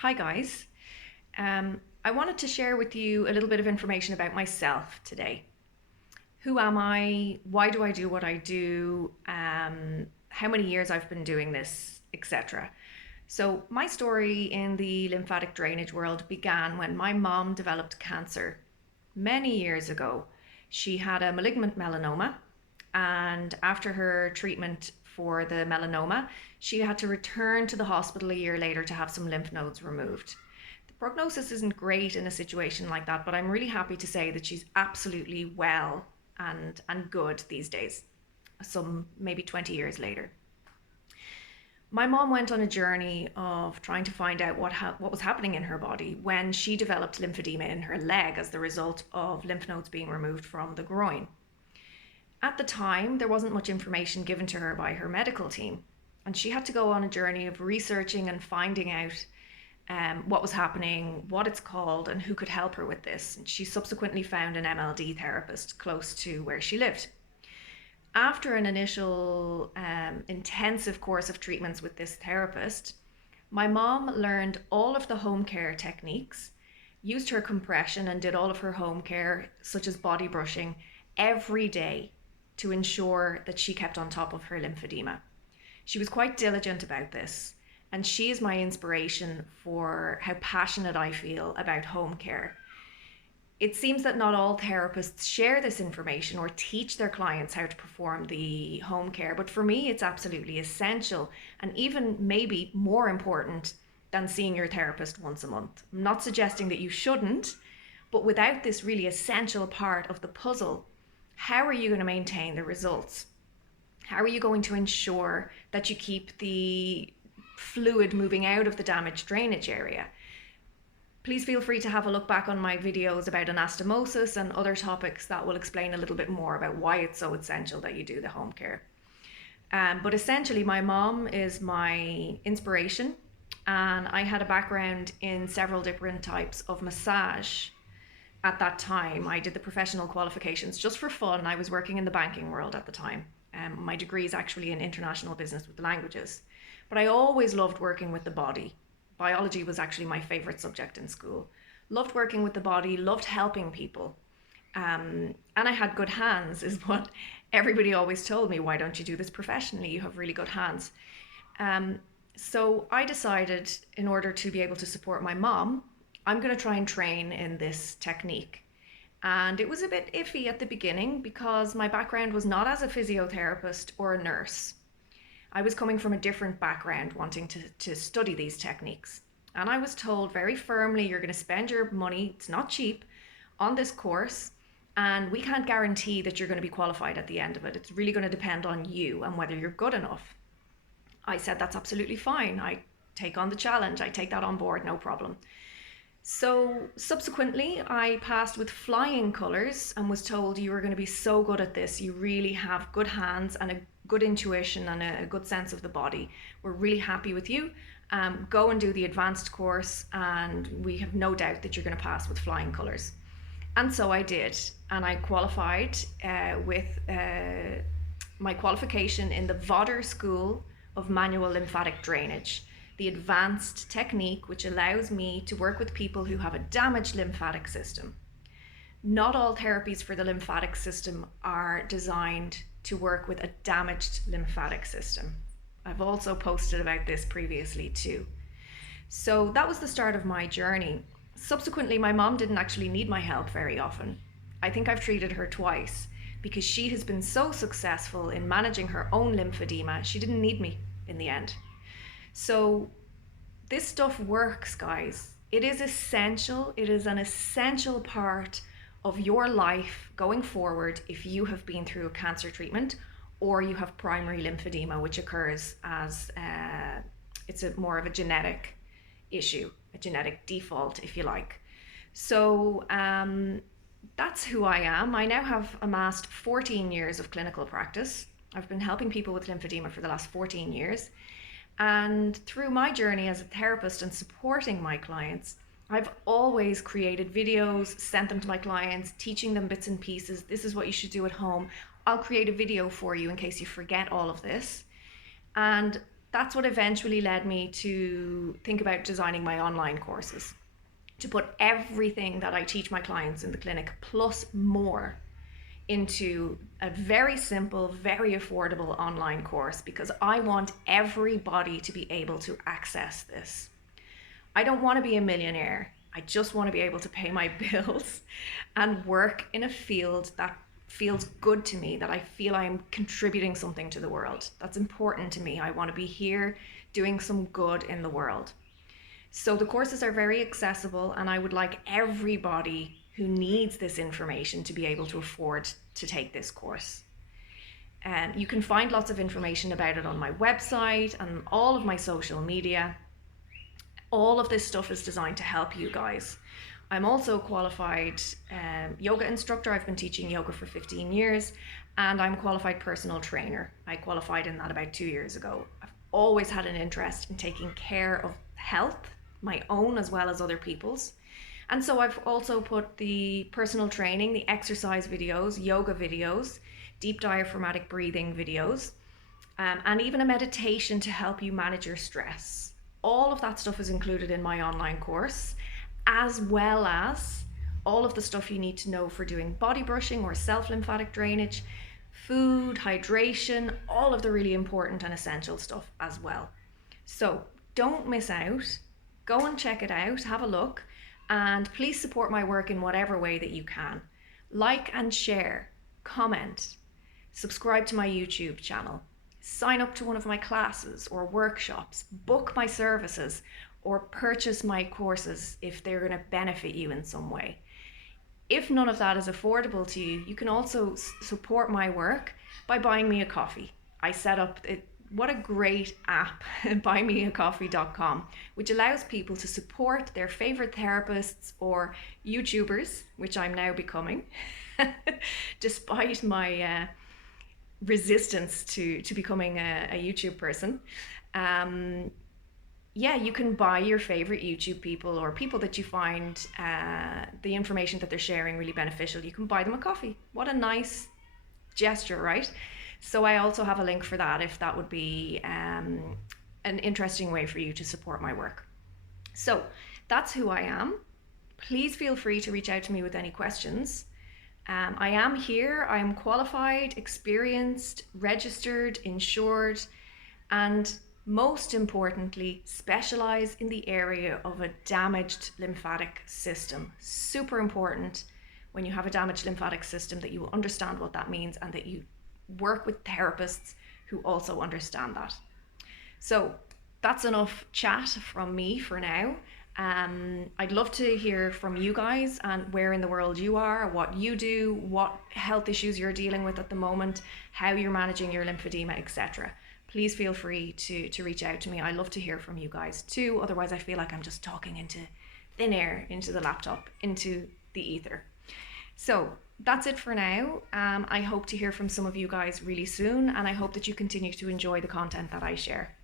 Hi guys. I wanted to share with you a little bit of information about myself today. Who am I? Why do I do what I do? How many years I've been doing this, etc. So, my story in the lymphatic drainage world began when my mom developed cancer many years ago. She had a malignant melanoma, and after her treatment for the melanoma, she had to return to the hospital a year later to have some lymph nodes removed. The prognosis isn't great in a situation like that, but I'm really happy to say that she's absolutely well and good these days, some maybe 20 years later. My mom went on a journey of trying to find out what was happening in her body when she developed lymphedema in her leg as the result of lymph nodes being removed from the groin. At the time, there wasn't much information given to her by her medical team, and she had to go on a journey of researching and finding out what was happening, what it's called, and who could help her with this. And she subsequently found an MLD therapist close to where she lived. After an initial intensive course of treatments with this therapist, my mom learned all of the home care techniques, used her compression, and did all of her home care, such as body brushing, every day to ensure that she kept on top of her lymphedema. She was quite diligent about this, and she is my inspiration for how passionate I feel about home care. It seems that not all therapists share this information or teach their clients how to perform the home care, but for me, it's absolutely essential and even maybe more important than seeing your therapist once a month. I'm not suggesting that you shouldn't, but without this really essential part of the puzzle, how are you going to maintain the results? How are you going to ensure that you keep the fluid moving out of the damaged drainage area? Please feel free to have a look back on my videos about anastomosis and other topics that will explain a little bit more about why it's so essential that you do the home care. But essentially, my mom is my inspiration, and I had a background in several different types of massage. At that time, I did the professional qualifications just for fun. I was working in the banking world at the time. My degree is actually in international business with languages. But I always loved working with the body. Biology was actually my favorite subject in school. Loved working with the body, loved helping people. And I had good hands, is what everybody always told me. Why don't you do this professionally? You have really good hands. So I decided, in order to be able to support my mom, I'm going to try and train in this technique. And it was a bit iffy at the beginning because my background was not as a physiotherapist or a nurse. I was coming from a different background, wanting to study these techniques. And I was told very firmly, you're going to spend your money, it's not cheap, on this course, and we can't guarantee that you're going to be qualified at the end of it. It's really going to depend on you and whether you're good enough. I said, that's absolutely fine. I take on the challenge. I take that on board, no problem. So subsequently, I passed with flying colours and was told, you are going to be so good at this. You really have good hands and a good intuition and a good sense of the body. We're really happy with you. Go and do the advanced course, and we have no doubt that you're going to pass with flying colours. And so I did, and I qualified with my qualification in the Vodder School of Manual Lymphatic Drainage, the advanced technique which allows me to work with people who have a damaged lymphatic system. Not all therapies for the lymphatic system are designed to work with a damaged lymphatic system. I've also posted about this previously too. So that was the start of my journey. Subsequently, my mom didn't actually need my help very often. I think I've treated her twice because she has been so successful in managing her own lymphedema, she didn't need me in the end. So this stuff works, guys. It is essential. It is an essential part of your life going forward if you have been through a cancer treatment or you have primary lymphedema, which occurs as it's more of a genetic issue, a genetic default, if you like. So that's who I am. I now have amassed 14 years of clinical practice. I've been helping people with lymphedema for the last 14 years. And through my journey as a therapist and supporting my clients, I've always created videos, sent them to my clients, teaching them bits and pieces. This is what you should do at home. I'll create a video for you in case you forget all of this. And that's what eventually led me to think about designing my online courses, to put everything that I teach my clients in the clinic plus more into a very simple, very affordable online course, because I want everybody to be able to access this. I don't want to be a millionaire. I just want to be able to pay my bills and work in a field that feels good to me, that I feel I'm contributing something to the world. That's important to me. I want to be here doing some good in the world. So the courses are very accessible, and I would like everybody who needs this information to be able to afford to take this course. You can find lots of information about it on my website and all of my social media. All of this stuff is designed to help you guys. I'm also a qualified yoga instructor. I've been teaching yoga for 15 years, and I'm a qualified personal trainer. I qualified in that about 2 years ago. I've always had an interest in taking care of health, my own as well as other people's. And so I've also put the personal training, the exercise videos, yoga videos, deep diaphragmatic breathing videos, and even a meditation to help you manage your stress. All of that stuff is included in my online course, as well as all of the stuff you need to know for doing body brushing or self-lymphatic drainage, food, hydration, all of the really important and essential stuff as well. So don't miss out. Go and check it out, have a look, and please support my work in whatever way that you can. Like and share, comment, subscribe to my YouTube channel, sign up to one of my classes or workshops, book my services, or purchase my courses if they're going to benefit you in some way. If none of that is affordable to you, you can also support my work by buying me a coffee. I set up it. What a great app, buymeacoffee.com, which allows people to support their favorite therapists or YouTubers, which I'm now becoming, despite my resistance to becoming a YouTube person. You can buy your favorite YouTube people or people that you find the information that they're sharing really beneficial. You can buy them a coffee. What a nice gesture, right? So I also have a link for that if that would be an interesting way for you to support my work. So that's who I am. Please feel free to reach out to me with any questions. I am here. I am qualified, experienced, registered, insured, and most importantly, specialize in the area of a damaged lymphatic system. Super important when you have a damaged lymphatic system that you understand what that means and that you work with therapists who also understand that. So that's enough chat from me for now. I'd love to hear from you guys and where in the world you are, what you do, what health issues you're dealing with at the moment, how you're managing your lymphedema, etc. Please feel free to reach out to me. I love to hear from you guys too. Otherwise, I feel like I'm just talking into thin air, into the laptop, into the ether. So that's it for now. I hope to hear from some of you guys really soon, and I hope that you continue to enjoy the content that I share.